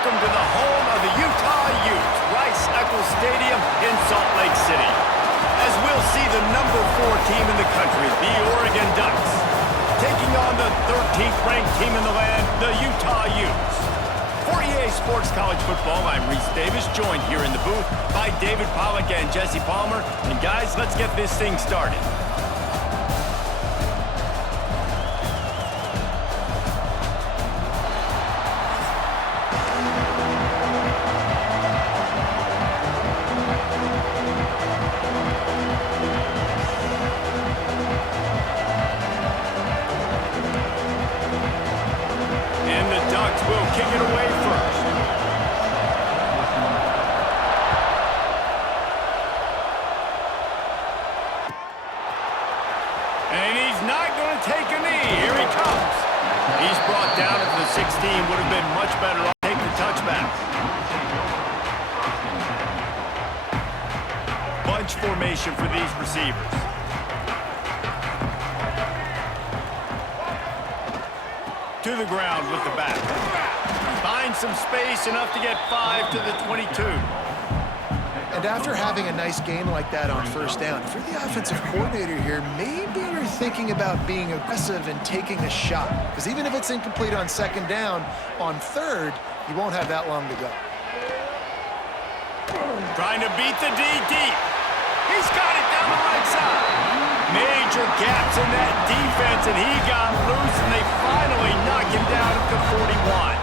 welcome to the home of the Utah Utes, Rice-Eccles Stadium in Salt Lake City. As we'll see the number 4 team in the country, the Oregon Ducks, taking on the 13th ranked team in the land, the Utah Utes. For EA Sports College Football, I'm Reese Davis, joined here in the booth by David Pollack and Jesse Palmer. And guys, let's get this thing started. Will kick it away first. And he's not going to take a knee. Here he comes. He's brought down at the 16. Would have been much better off taking the touchback. Bunch formation for these receivers. To the ground with the back. Finds some space, enough to get 5 to the 22. And after having a nice gain like that on first down, if you're the offensive coordinator here, maybe you're thinking about being aggressive and taking a shot. Because even if it's incomplete on second down, on third, you won't have that long to go. Trying to beat the D deep. He's got it down the right side. Major gaps in that defense, and he got loose, and they finally knock him down at the 41.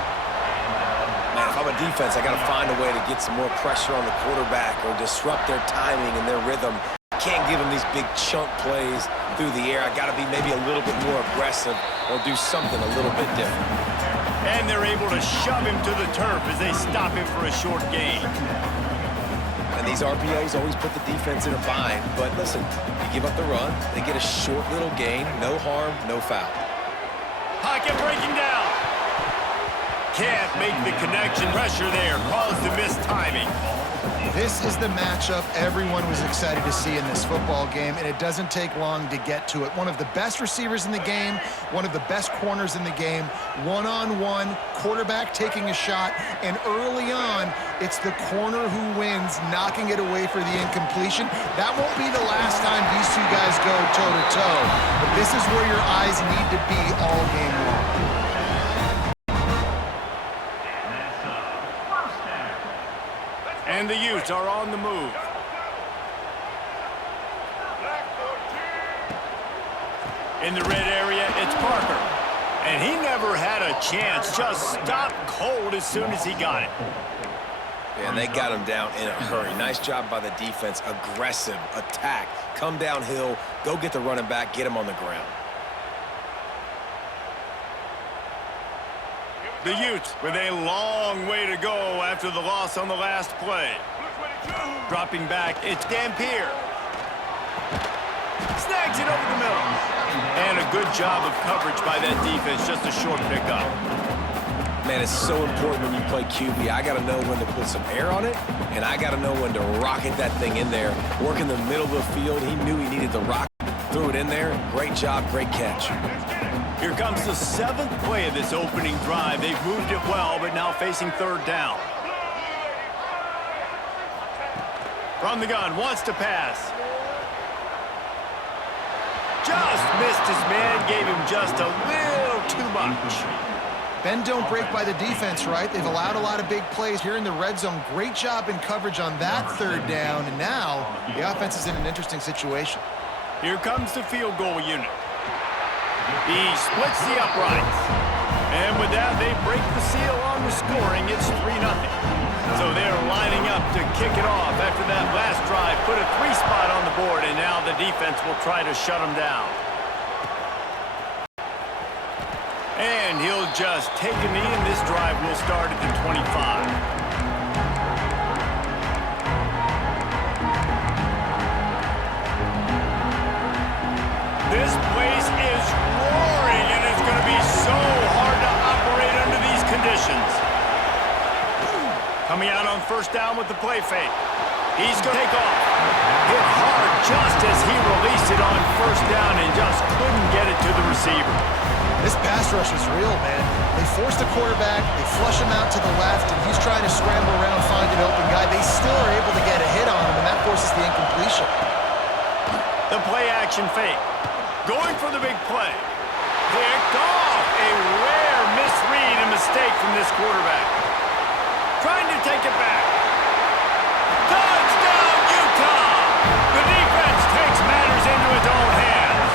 Man, if I'm a defense, I got to find a way to get some more pressure on the quarterback or disrupt their timing and their rhythm. Can't give them these big chunk plays through the air. I got to be maybe a little bit more aggressive or do something a little bit different. And they're able to shove him to the turf as they stop him for a short gain. And these RPOs always put the defense in a bind. But listen, you give up the run, they get a short little gain, no harm, no foul. Pocket breaking down. Can't make the connection. Pressure there caused the missed timing. This is the matchup everyone was excited to see in this football game, and it doesn't take long to get to it. One of the best receivers in the game, one of the best corners in the game, one-on-one, quarterback taking a shot, and early on, it's the corner who wins, knocking it away for the incompletion. That won't be the last time these two guys go toe-to-toe, but this is where your eyes need to be all game long. And the Utes are on the move. In the red area, it's Parker. And he never had a chance. Just stopped cold as soon as he got it. Yeah, and they got him down in a hurry. Nice job by the defense. Aggressive attack. Come downhill. Go get the running back. Get him on the ground. The Utes with a long way to go after the loss on the last play. Dropping back, it's Dampier. Snags it over the middle. And a good job of coverage by that defense, just a short pickup. Man, it's so important when you play QB. I got to know when to put some air on it, and I got to know when to rocket that thing in there. Work in the middle of the field. He knew he needed the rock. Threw it in there. Great job, great catch. Here comes the 7th play of this opening drive. They've moved it well, but now facing third down. From the gun, wants to pass. Just missed his man, gave him just a little too much. Bend don't break by the defense, right? They've allowed a lot of big plays here in the red zone. Great job in coverage on that third down, and now the offense is in an interesting situation. Here comes the field goal unit. He splits the uprights. And with that, they break the seal on the scoring. It's 3-0. So they're lining up to kick it off after that last drive. Put a 3-spot on the board, and now the defense will try to shut them down. And he'll just take a knee, and this drive will start at the 25. This place is roaring, and it's going to be so hard to operate under these conditions. Coming out on first down with the play fake. He's going to take off. Hit hard just as he released it on first down and just couldn't get it to the receiver. This pass rush is real, man. They force the quarterback, they flush him out to the left, and he's they still are able to get a hit on him, and that forces the incompletion. The play-action fake. Going for the big play. Picked off. A rare misread and mistake from this quarterback. Trying to take it back. Touchdown, Utah! The defense takes matters into its own hands.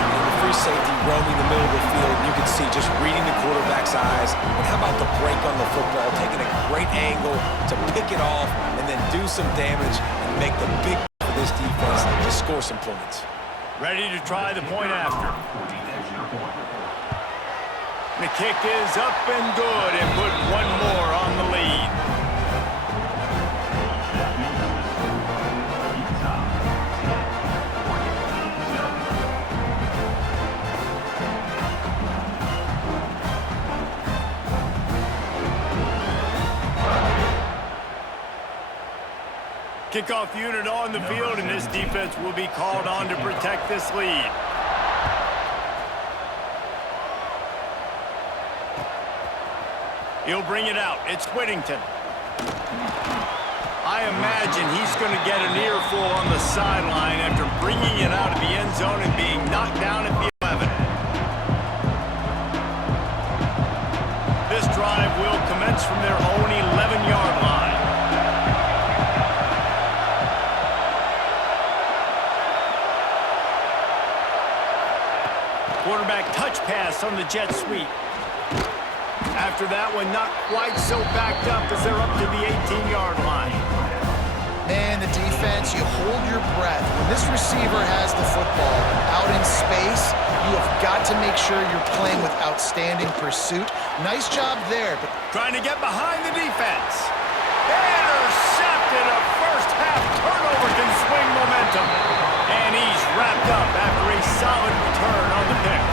And the free safety roaming the middle of the field, you can see just reading the quarterback's eyes. And how about the break on the football, taking a great angle to pick it off and then do some damage and make the big for this defense to score some points. Ready to try the point after. The kick is up and good and put one more on the lead. Kickoff unit on the field, and this defense will be called on to protect this lead. He'll bring it out. It's Whittington. I imagine he's going to get an earful on the sideline after bringing it out of the end zone and being knocked down at the 11. This drive will commence from their own 11-yard line. Quarterback touch pass on the jet sweep. After that one, not quite so backed up as they're up to the 18-yard line. Man, the defense, you hold your breath. When this receiver has the football out in space, you have got to make sure you're playing with outstanding pursuit. Nice job there. But trying to get behind the defense. Intercepted. A first-half turnover can swing momentum. And he's wrapped up after a solid return on the pick.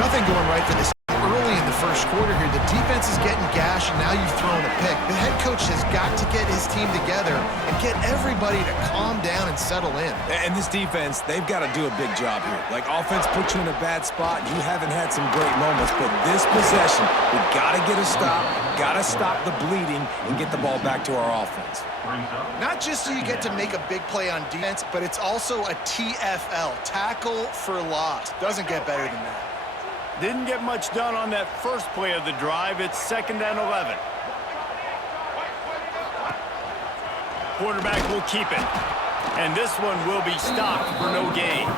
Nothing going right for this. Early in the first quarter here, the defense is getting gashed, and now you've thrown a pick. The head coach has got to get his team together and get everybody to calm down and settle in. And this defense, they've got to do a big job here. Like, offense puts you in a bad spot. You haven't had some great moments, but this possession, we've got to get a stop, got to stop the bleeding, and get the ball back to our offense. Not just so you get to make a big play on defense, but it's also a TFL, tackle for loss. Doesn't get better than that. Didn't get much done on that first play of the drive. It's 2nd and 11. Quarterback will keep it. And this one will be stopped for no gain.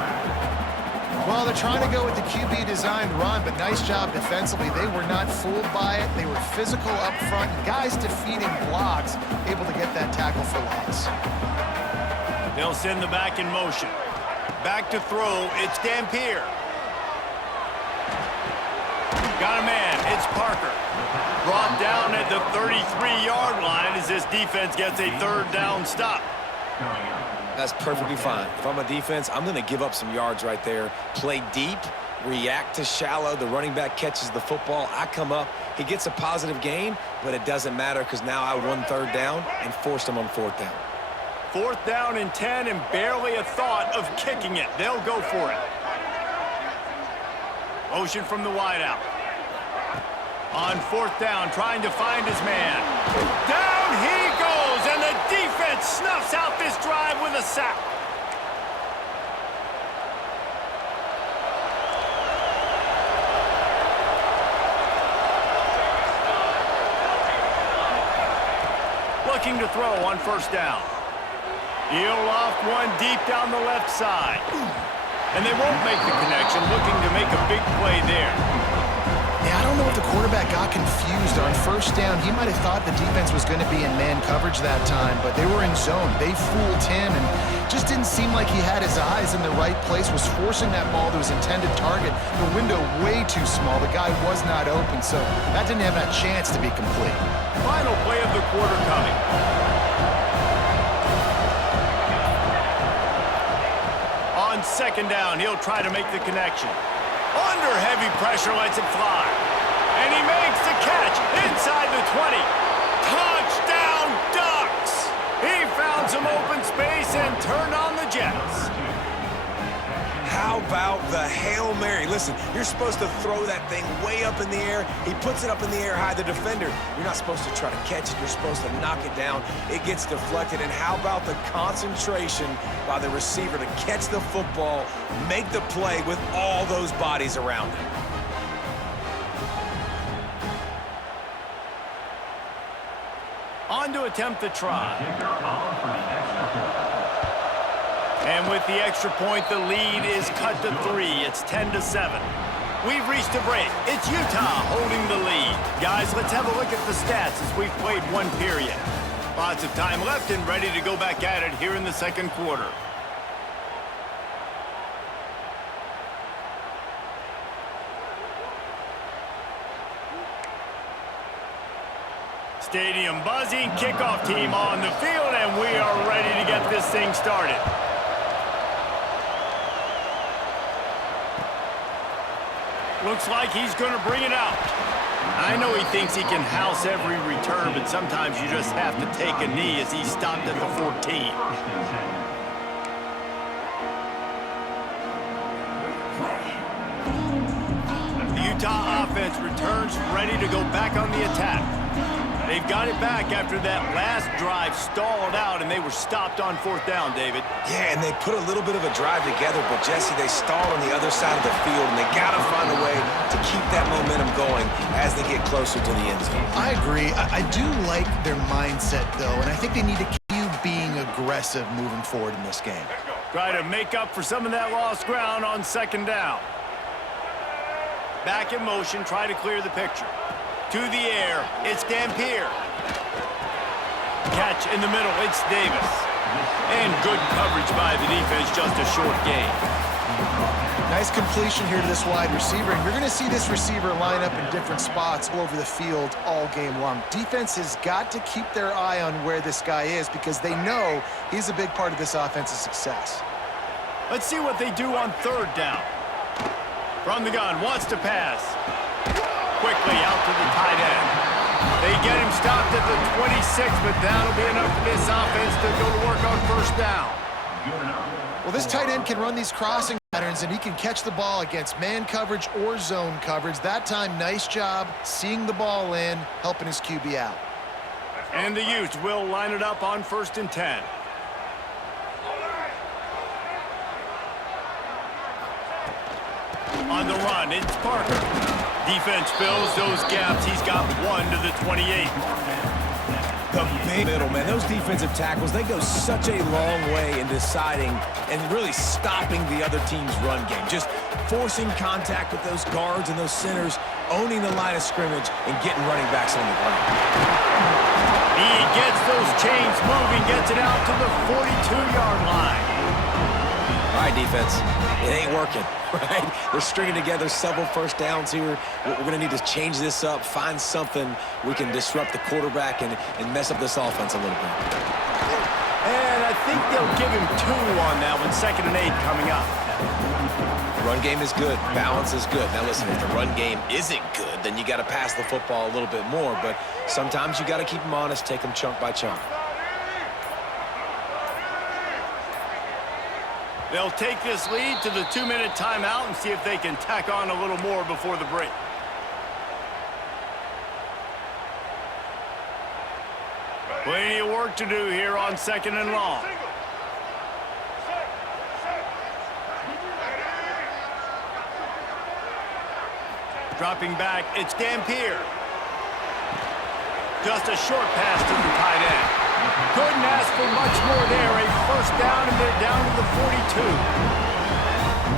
Well, they're trying to go with the QB designed run, but nice job defensively. They were not fooled by it. They were physical up front. Guys defeating blocks, able to get that tackle for loss. They'll send the back in motion. Back to throw. It's Dampier. Got a man. It's Parker. Brought down at the 33-yard line as this defense gets a 3rd down stop. That's perfectly fine. If I'm a defense, I'm going to give up some yards right there. Play deep, react to shallow. The running back catches the football. I come up. He gets a positive gain, but it doesn't matter because now I won 3rd down and forced him on 4th down. 4th down and 10 and barely a thought of kicking it. They'll go for it. Motion from the wideout. On 4th down, trying to find his man. Down he goes, and the defense snuffs out this drive with a sack. Looking to throw on 1st down. He'll loft one deep down the left side. And they won't make the connection, looking to make a big play there. Yeah, I don't know if the quarterback got confused. On 1st down, he might have thought the defense was going to be in man coverage that time, but they were in zone. They fooled him and just didn't seem like he had his eyes in the right place, was forcing that ball to his intended target. The window way too small. The guy was not open, so that didn't have that chance to be complete. Final play of the quarter coming. On 2nd down, he'll try to make the connection. Under heavy pressure, lets it fly. And he makes the catch inside the 20. Touchdown, Ducks! He found some open space and turned on the Jets. How about the Hail Mary. Listen, you're supposed to throw that thing way up in the air. He puts it up in the air high. The defender, you're not supposed to try to catch it. You're supposed to knock it down. It gets deflected. And how about the concentration by the receiver to catch the football, make the play with all those bodies around him? On to attempt the try. And with the extra point, the lead is cut to 3. It's 10-7. We've reached a break. It's Utah holding the lead. Guys, let's have a look at the stats as we've played one period. Lots of time left and ready to go back at it here in the second quarter. Stadium buzzing, kickoff team on the field, and we are ready to get this thing started. Looks like he's going to bring it out. I know he thinks he can house every return, but sometimes you just have to take a knee as he stopped at the 14. The Utah offense returns ready to go back on the attack. They've got it back after that last drive stalled out, and they were stopped on 4th down, David. Yeah, and they put a little bit of a drive together, but, Jesse, they stalled on the other side of the field, and they got to find a way to keep that momentum going as they get closer to the end zone. I agree. I do like their mindset, though, and I think they need to keep being aggressive moving forward in this game. Try to make up for some of that lost ground on 2nd down. Back in motion, try to clear the picture. To the air, it's Dampier. Catch in the middle, it's Davis. And good coverage by the defense, just a short gain. Nice completion here to this wide receiver, and you're going to see this receiver line up in different spots all over the field all game long. Defense has got to keep their eye on where this guy is because they know he's a big part of this offense's success. Let's see what they do on 3rd down. From the gun, wants to pass. Quickly out to the tight end. They get him stopped at the 26, but that'll be enough for this offense to go to work on 1st down. Well, this tight end can run these crossing patterns, and he can catch the ball against man coverage or zone coverage. That time, nice job seeing the ball in, helping his QB out. And the Utes will line it up on 1st and 10. On the run, it's Parker. Defense fills those gaps. He's got 1 to the 28. The big middle, man. Those defensive tackles, they go such a long way in deciding and really stopping the other team's run game. Just forcing contact with those guards and those centers, owning the line of scrimmage, and getting running backs on the ground. He gets those chains moving, gets it out to the 42-yard line. All right, defense. It ain't working, right? They're stringing together several 1st downs here. We're going to need to change this up, find something we can disrupt the quarterback and mess up this offense a little bit. And I think they'll give him 2 on that one, 2nd and 8 coming up. The run game is good. Balance is good. Now, listen, if the run game isn't good, then you got to pass the football a little bit more. But sometimes you got to keep them honest, take them chunk by chunk. They'll take this lead to the 2-minute timeout and see if they can tack on a little more before the break. Plenty of work to do here on 2nd and long. Dropping back, it's Dampier. Just a short pass to the tight end. Couldn't ask for much more there. A 1st down, and they're down to the 42.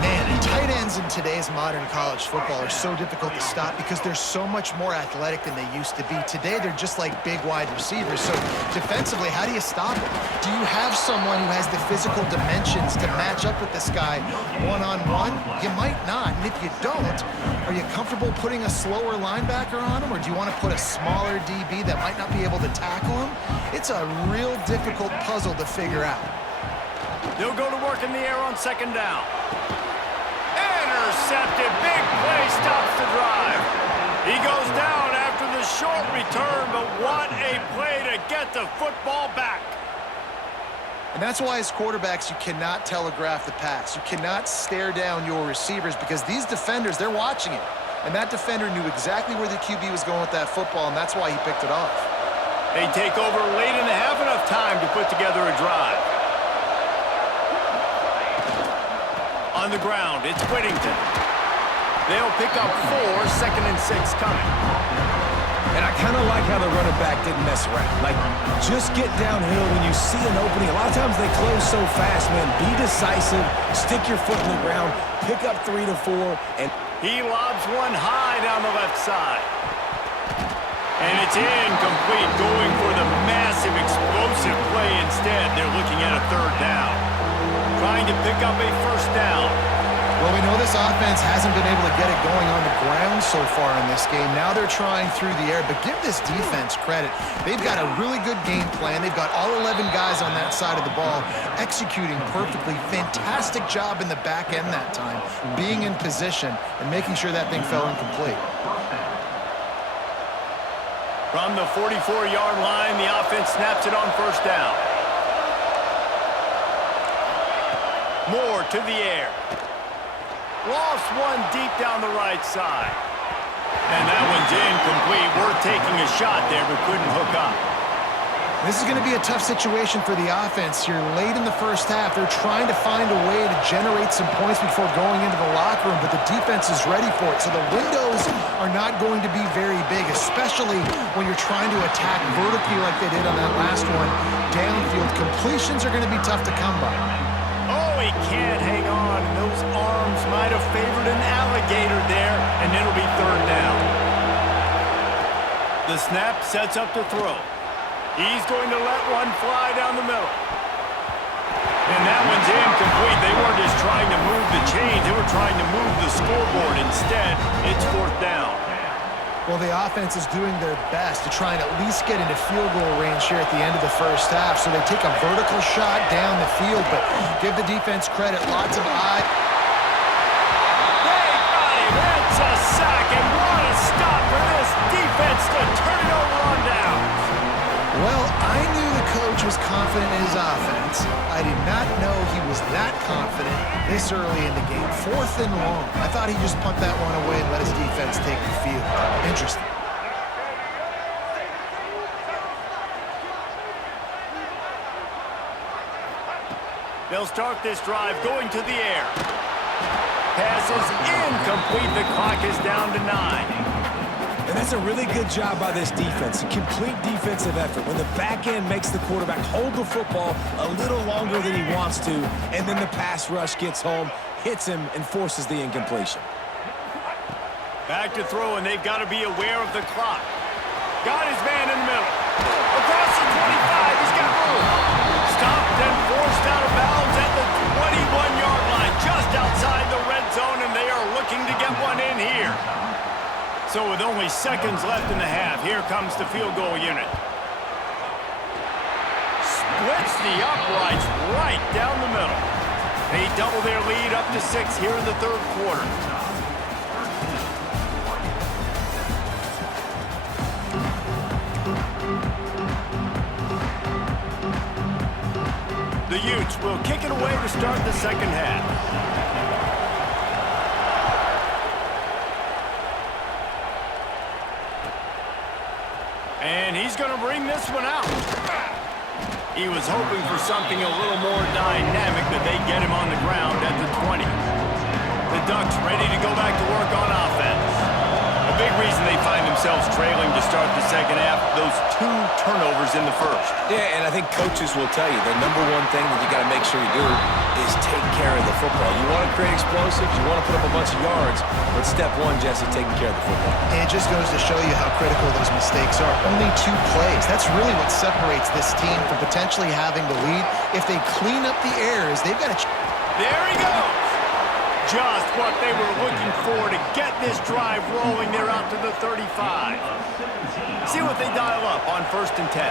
Man, and tight ends in today's modern college football are so difficult to stop because they're so much more athletic than they used to be. Today, they're just like big wide receivers. So defensively, how do you stop them? Do you have someone who has the physical dimensions to match up with this guy one-on-one? You might not. And if you don't, are you comfortable putting a slower linebacker on him, or do you want to put a smaller DB that might not be able to tackle him? It's a real difficult puzzle to figure out. They'll go to work in the air on 2nd down. Intercepted. Big play stops the drive. He goes down after the short return, but what a play to get the football back. And that's why as quarterbacks, you cannot telegraph the pass. You cannot stare down your receivers because these defenders, they're watching it. And that defender knew exactly where the QB was going with that football, and that's why he picked it off. They take over late and have enough time to put together a drive. On the ground, it's Whittington. They'll pick up 4, 2nd and 6 coming. And I kind of like how the running back didn't mess around. Like, just get downhill when you see an opening. A lot of times they close so fast, man. Be decisive, stick your foot in the ground, pick up 3 to 4, and he lobs one high down the left side. And it's incomplete, going for the massive explosive play instead. They're looking at a 3rd down. Trying to pick up a 1st down. Well, we know this offense hasn't been able to get it going on the ground so far in this game. Now they're trying through the air, but give this defense credit. They've got a really good game plan. They've got all 11 guys on that side of the ball executing perfectly. Fantastic job in the back end that time, being in position and making sure that thing fell incomplete. From the 44-yard line, the offense snaps it on 1st down. Moore to the air. Lost one deep down the right side. And that one's incomplete. Worth taking a shot there, but couldn't hook up. This is going to be a tough situation for the offense here. Late in the 1st half, they're trying to find a way to generate some points before going into the locker room, but the defense is ready for it. So the windows are not going to be very big, especially when you're trying to attack vertically like they did on that last one. Downfield completions are going to be tough to come by. Oh, he can't hang on. Those arms might have favored an alligator there, and it'll be 3rd down. The snap sets up to throw. He's going to let one fly down the middle. And that one's incomplete. They weren't just trying to move the chains. They were trying to move the scoreboard. Instead, it's 4th down. Well, the offense is doing their best to try and at least get into field goal range here at the end of the 1st half. So they take a vertical shot down the field, but give the defense credit. Lots of eye. They got him. It's a sack, and what a stop for this defense to turn it over on downs. Well, I knew the coach was confident in his offense. I did not know he was that confident this early in the game. 4th and long. I thought he'd just punt that one away and let his defense take the field. Interesting. They'll start this drive going to the air. Pass is incomplete. The clock is down to 9. And that's a really good job by this defense, a complete defensive effort. When the back end makes the quarterback hold the football a little longer than he wants to, and then the pass rush gets home, hits him, and forces the incompletion. Back to throw, and they've got to be aware of the clock. Got his man in the middle. Across the 25, he's got room. Stopped and forced out of bounds at the 21-yard line, just outside the red zone, and they are looking to get one in here. So with only seconds left in the half, here comes the field goal unit. Splits the uprights right down the middle. They double their lead up to 6 here in the 3rd quarter. The Utes will kick it away to start the 2nd half. And he's going to bring this one out. He was hoping for something a little more dynamic, but they get him on the ground at the 20. The Ducks ready to go back to work on offense. A big reason they find themselves trailing to start the 2nd half, those 2 turnovers in the 1st. Yeah, and I think coaches will tell you the number one thing that you got to make sure you do is take care of the football. You want to create explosives, you want to put up a bunch of yards, but step 1, Jesse, taking care of the football. And it just goes to show you how critical those mistakes are. Only 2 plays. That's really what separates this team from potentially having the lead. If they clean up the errors, they've got to... There he goes. Just what they were looking for to get this drive rolling. They're out to the 35. See what they dial up on 1st and 10.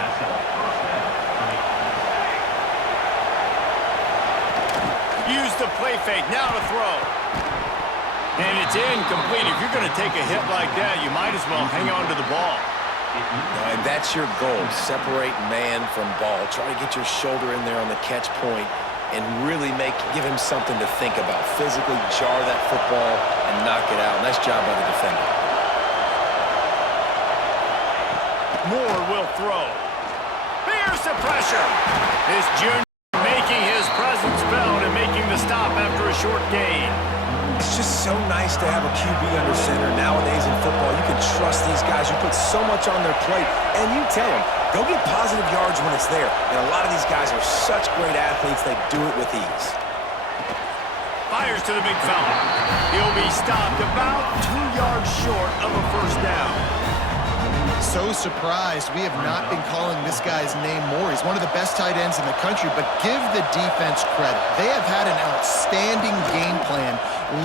Use the play fake, now to throw. And it's incomplete. If you're going to take a hit like that, you might as well hang on to the ball. And that's your goal, separate man from ball. Try to get your shoulder in there on the catch point and really give him something to think about. Physically jar that football and knock it out. Nice job by the defender. Moore will throw. Here's the pressure. His junior making his presence felt and making the stop after a short gain. It's just so nice to have a QB under center. Nowadays in football, you can trust these guys who put so much on their plate. And you tell them, go get positive yards when it's there. And a lot of these guys are such great athletes, they do it with ease. Fires to the big fella. He'll be stopped about 2 yards short of a first down. So surprised we have not been calling this guy's name more. He's one of the best tight ends in the country, but give the defense credit. They have had an outstanding game plan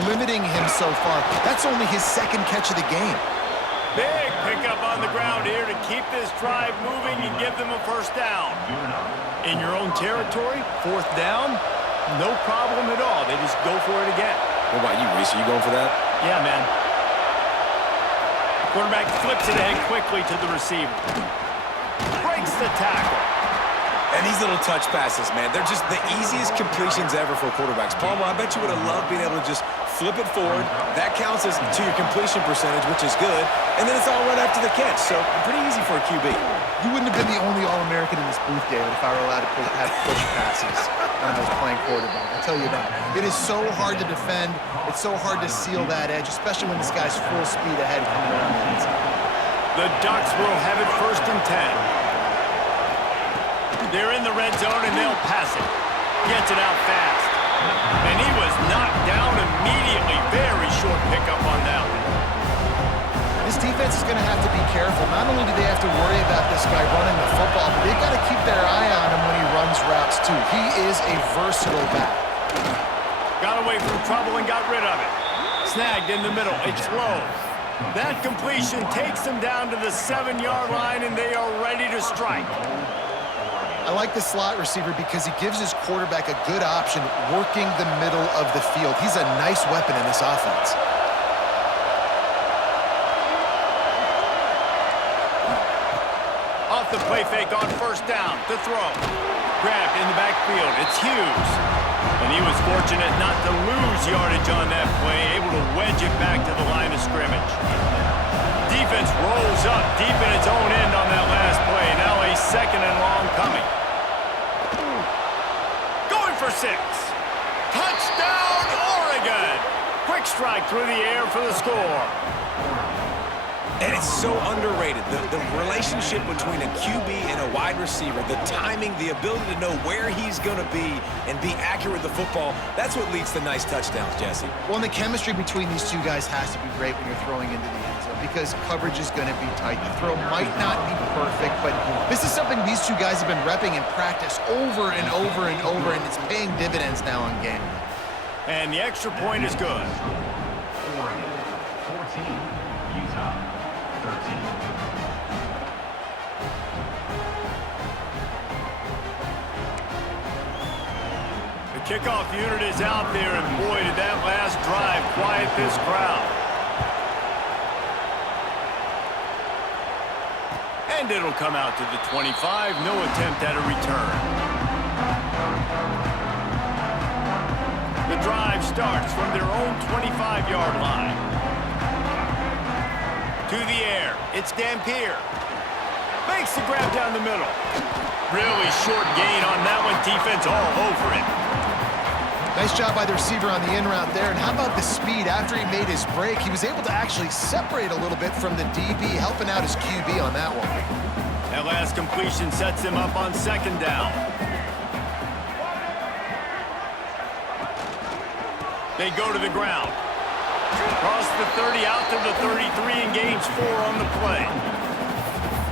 limiting him so far. That's only his second catch of the game. Big pickup on the ground here to keep this drive moving and give them a first down. In your own territory, fourth down, no problem at all. They just go for it again. What about you, Reese? Are you going for that? Yeah, man. Quarterback flips it ahead quickly to the receiver. Breaks the tackle. And these little touch passes, man, they're just the easiest completions ever for quarterbacks. Palmer, I bet you would have loved being able to just flip it forward. That counts as to your completion percentage, which is good. And then it's all right after the catch. So pretty easy for a QB. You wouldn't have been the only All-American in this booth, David, if I were allowed to have push passes when I was playing quarterback. I'll tell you that. It is so hard to defend. It's so hard to seal that edge, especially when this guy's full speed ahead coming around the inside. The Ducks will have it 1st and 10. They're in the red zone, and they'll pass it. Gets it out fast. And he was knocked down immediately. Very short pickup on that one. This defense is going to have to be careful. Not only do they have to worry about this guy running the football, but they've got to keep their eye on him when he runs routes, too. He is a versatile back. Got away from trouble and got rid of it. Snagged in the middle. It's low. That completion takes them down to the 7-yard line, and they are ready to strike. I like the slot receiver because he gives his quarterback a good option working the middle of the field. He's a nice weapon in this offense. Off the play fake on 1st down. The throw. Grabbed in the backfield. It's Hughes. And he was fortunate not to lose yardage on that play, able to wedge it back to the line of scrimmage. Defense rolls up deep in its own end on that last play. Now a 2nd and long coming. Going for 6. Touchdown, Oregon! Quick strike through the air for the score. And it's so underrated. The relationship between a QB and a wide receiver, the timing, the ability to know where he's going to be and be accurate with the football, that's what leads to nice touchdowns, Jesse. Well, and the chemistry between these two guys has to be great when you're throwing into the end zone because coverage is going to be tight. The throw might not be perfect, but this is something these two guys have been repping in practice over and over and over, and it's paying dividends now on game. And the extra point is good. Oregon, 14, Utah, 13. The kickoff unit is out there, and boy, did that last drive quiet this crowd. And it'll come out to the 25. No attempt at a return. The drive starts from their own 25-yard line. To the air. It's Dampier. Makes the grab down the middle. Really short gain on that one. Defense all over it. Nice job by the receiver on the in route there. And how about the speed? After he made his break, he was able to actually separate a little bit from the DB, helping out his QB on that one. That last completion sets him up on 2nd down. They go to the ground. Across the 30, out to the 33, and gains 4 on the play.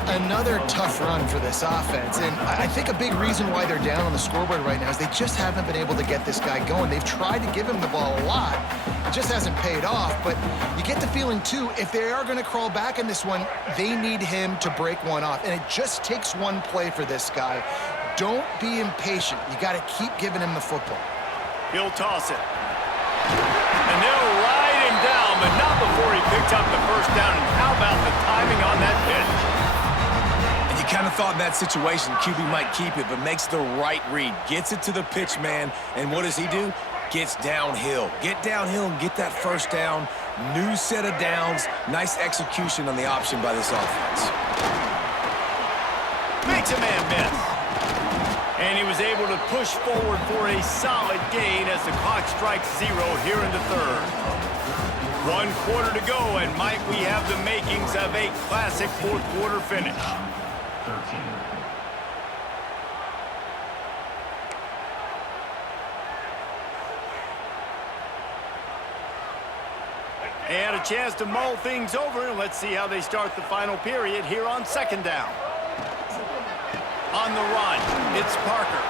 Another tough run for this offense, and I think a big reason why they're down on the scoreboard right now is they just haven't been able to get this guy going. They've tried to give him the ball a lot. It just hasn't paid off, but you get the feeling, too, if they are going to crawl back in this one, they need him to break one off, and it just takes one play for this guy. Don't be impatient. You got to keep giving him the football. He'll toss it. And they'll ride him down, but not before he picks up the 1st down. And how about the timing on that pitch? You kind of thought in that situation QB might keep it, but makes the right read. Gets it to the pitch man, and what does he do? Gets downhill. Get downhill and get that first down. New set of downs. Nice execution on the option by this offense. Makes a man miss. And he was able to push forward for a solid gain as the clock strikes 0 here in the third. 1 quarter to go, and might we have the makings of a classic fourth quarter finish. 13. And a chance to mull things over, and let's see how they start the final period here on second down. On the run, it's Parker.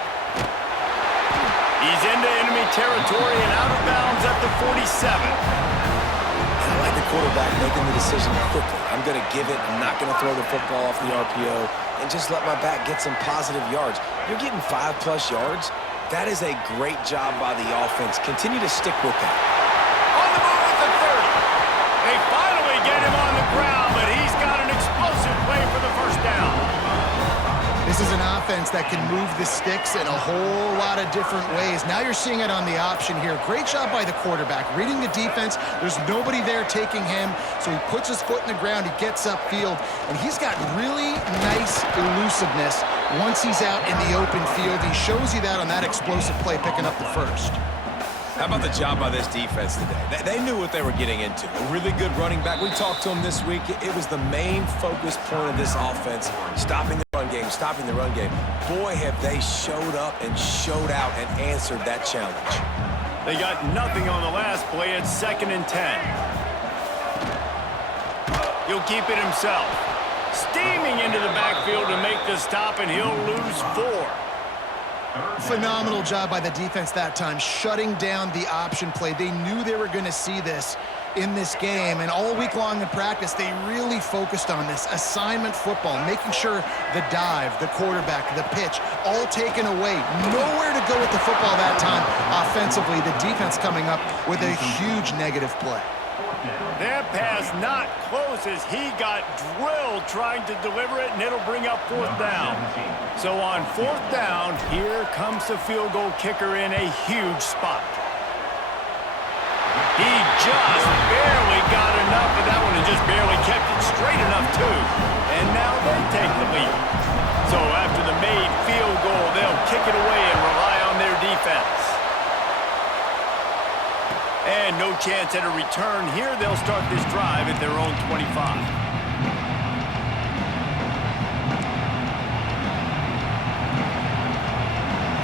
He's into enemy territory and out of bounds at the 47. I like the quarterback making the decision quickly. I'm going to give it. I'm not going to throw the football off the RPO and just let my back get some positive yards. You're getting 5+ yards. That is a great job by the offense. Continue to stick with that. On the move at the 30. They finally get him on the ground, but he's got an explosive play for the first down. This is an offense that can move the sticks in a whole lot of different ways. Now you're seeing it on the option here. Great job by the quarterback. Reading the defense, there's nobody there taking him, so he puts his foot in the ground, he gets upfield, and he's got really nice elusiveness once he's out in the open field. He shows you that on that explosive play, picking up the first. How about the job by this defense today? They knew what they were getting into. A really good running back. We talked to him this week. It was the main focus point of this offense, stopping the run game, stopping the run game. Boy, have they showed up and showed out and answered that challenge. They got nothing on the last play. It's 2nd and 10. He'll keep it himself. Steaming into the backfield to make the stop, and he'll lose 4. Phenomenal job by the defense that time, shutting down the option play. They knew they were going to see this in this game, and all week long in practice, they really focused on this assignment football, making sure the dive, the quarterback, the pitch, all taken away. Nowhere to go with the football that time offensively. The defense coming up with a huge negative play. That pass not close as he got drilled trying to deliver it, and it'll bring up 4th down. So on 4th down, here comes the field goal kicker in a huge spot. He just barely got enough of that one and just barely kept it straight enough, too. And now they take the lead. So after the made field goal, they'll kick it away and rely on their defense. And no chance at a return here. They'll start this drive at their own 25.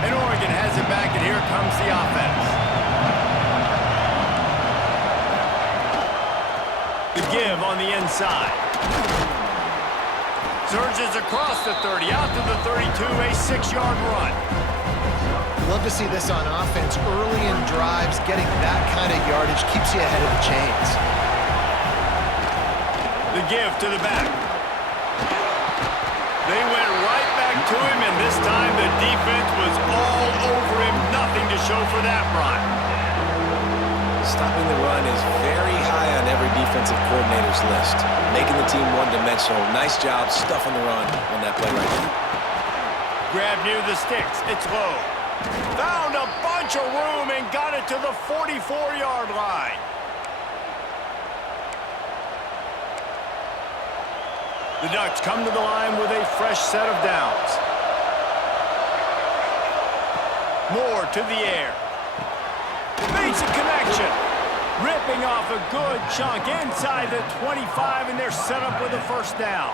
And Oregon has it back, and here comes the offense. The give on the inside. Surges across the 30, out to the 32, a 6-yard run. Love to see this on offense. Early in drives, getting that kind of yardage keeps you ahead of the chains. The give to the back. They went right back to him, and this time the defense was all over him. Nothing to show for that run. Stopping the run is very high on every defensive coordinator's list. Making the team one-dimensional. Nice job stuffing the run on that play right there. Grab near the sticks. It's low. Found a bunch of room and got it to the 44-yard line. The Ducks come to the line with a fresh set of downs. Moore to the air. Makes a connection. Ripping off a good chunk inside the 25, and they're set up with a first down.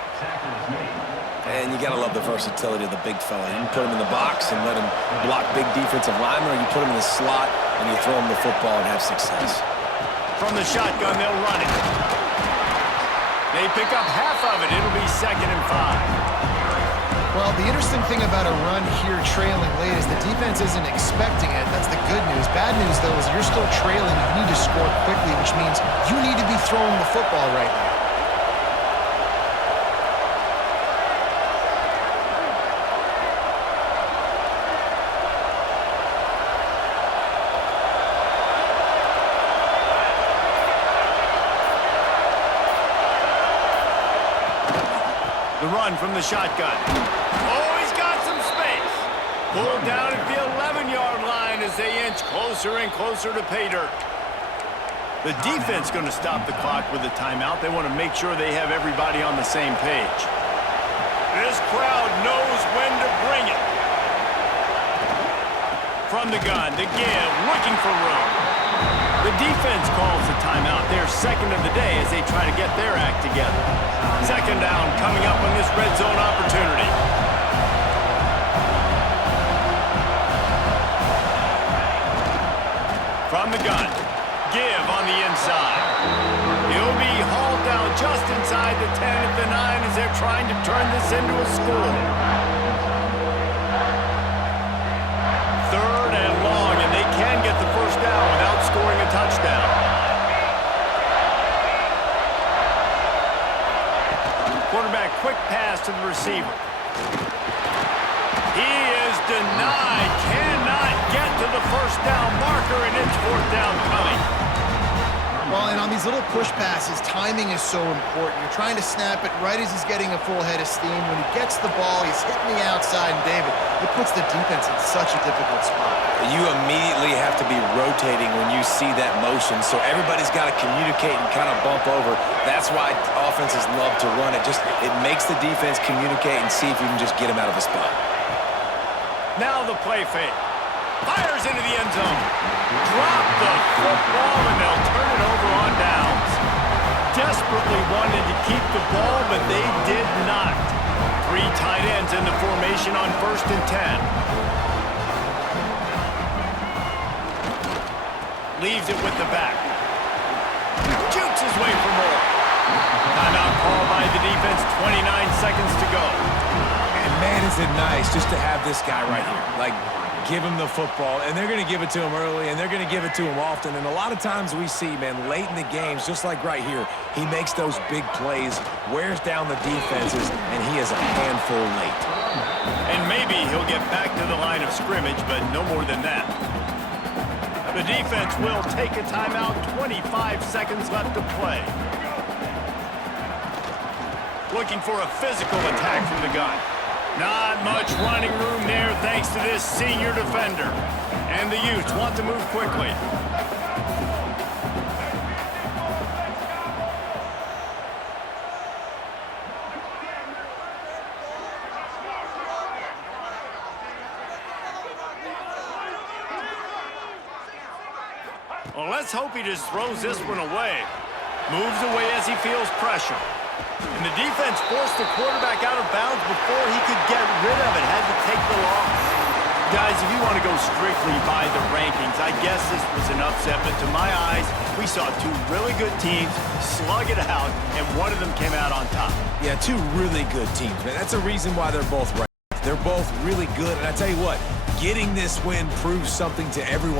And you got to love the versatility of the big fella. You can put him in the box and let him block big defensive linemen, or you put him in the slot and you throw him the football and have success. From the shotgun, they'll run it. They pick up half of it. It'll be 2nd and 5. Well, the interesting thing about a run here trailing late is the defense isn't expecting it. That's the good news. Bad news, though, is you're still trailing. You need to score quickly, which means you need to be throwing the football right now. The run run from the shotgun. Oh, he's got some space. Pulled down at the 11-yard line as they inch closer and closer to pay dirt. The defense going to stop the clock with a timeout. They want to make sure they have everybody on the same page. This crowd knows when to bring it. From the gun, the give, looking for room. The defense calls the timeout. Their second of the day as they try to get their act together. Second down coming up on this red zone opportunity. From the gun, give on the inside. He'll be hauled down just inside the 10 at the 9 as they're trying to turn this into a score. Third and long, and they can get the first down without scoring a touchdown. Quarterback, quick pass to the receiver. He is denied, cannot get to the first down marker, and it's fourth down coming. Well, and on these little push passes, timing is so important. You're trying to snap it right as he's getting a full head of steam. When he gets the ball, he's hitting the outside, and David, it puts the defense in such a difficult spot. You immediately have to be rotating when you see that motion, so everybody's got to communicate and kind of bump over. That's why offenses love to run it. It makes the defense communicate and see if you can just get him out of a spot. Now the play fake. Fires into the end zone. Drop the football, and they'll turn it over on downs. Desperately wanted to keep the ball, but they did not. 3 tight ends in the formation on 1st and 10. Leaves it with the back. Jukes his way for more. Timeout call by the defense, 29 seconds to go. And man, is it nice just to have this guy right here. Like, give him the football, and they're going to give it to him early, and they're going to give it to him often. And a lot of times we see, man, late in the games, just like right here, he makes those big plays, wears down the defenses, and he is a handful late. And maybe he'll get back to the line of scrimmage, but no more than that. The defense will take a timeout, 25 seconds left to play. Looking for a physical attack from the gun. Not much running room there thanks to this senior defender. And the Utes want to move quickly. Well, let's hope he just throws this one away. Moves away as he feels pressure. And the defense forced the quarterback out of bounds before he could get rid of it. Had to take the loss. Guys, if you want to go strictly by the rankings, I guess this was an upset. But to my eyes, we saw 2 really good teams slug it out, and one of them came out on top. Yeah, 2 really good teams, man. That's a reason why they're both right. They're both really good. And I tell you what, getting this win proves something to everyone.